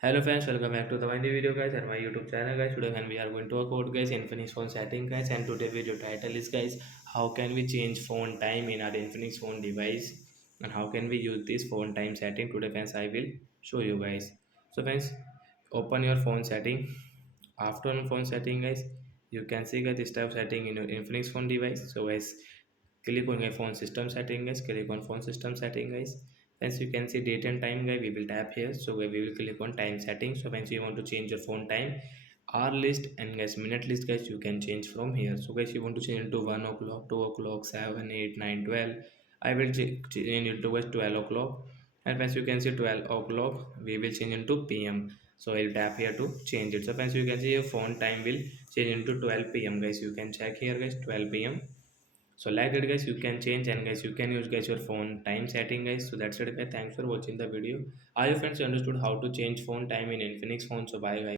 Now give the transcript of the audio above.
Hello friends, welcome back to the new video guys and my YouTube channel guys. Today when we are going to talk about guys Infinix phone setting guys, and today video title is guys, how can we change phone time in our Infinix phone device and how can we use this phone time setting. Today friends I will show you guys. So friends, open your phone setting. After on phone setting guys, you can see guys this type of setting in your Infinix phone device. So guys, click on your phone system setting guys, click on phone system setting guys. As you can see date and time guys, we will tap here. So we will click on time setting. So once you want to change your phone time, hour list and guys minute list guys, you can change from here. So guys, you want to change it to 1 o'clock, 2 o'clock, 7, 8, 9, 12. I will change it to guys 12 o'clock. And as you can see 12 o'clock, we will change into PM. So I'll tap here to change it. So as you can see your phone time will change into 12 PM guys. You can check here guys 12 PM. So like that guys, you can change and guys you can use guys your phone time setting guys. So that's it guys, thanks for watching the video. I hope friends you understood how to change phone time in Infinix phone. So bye guys.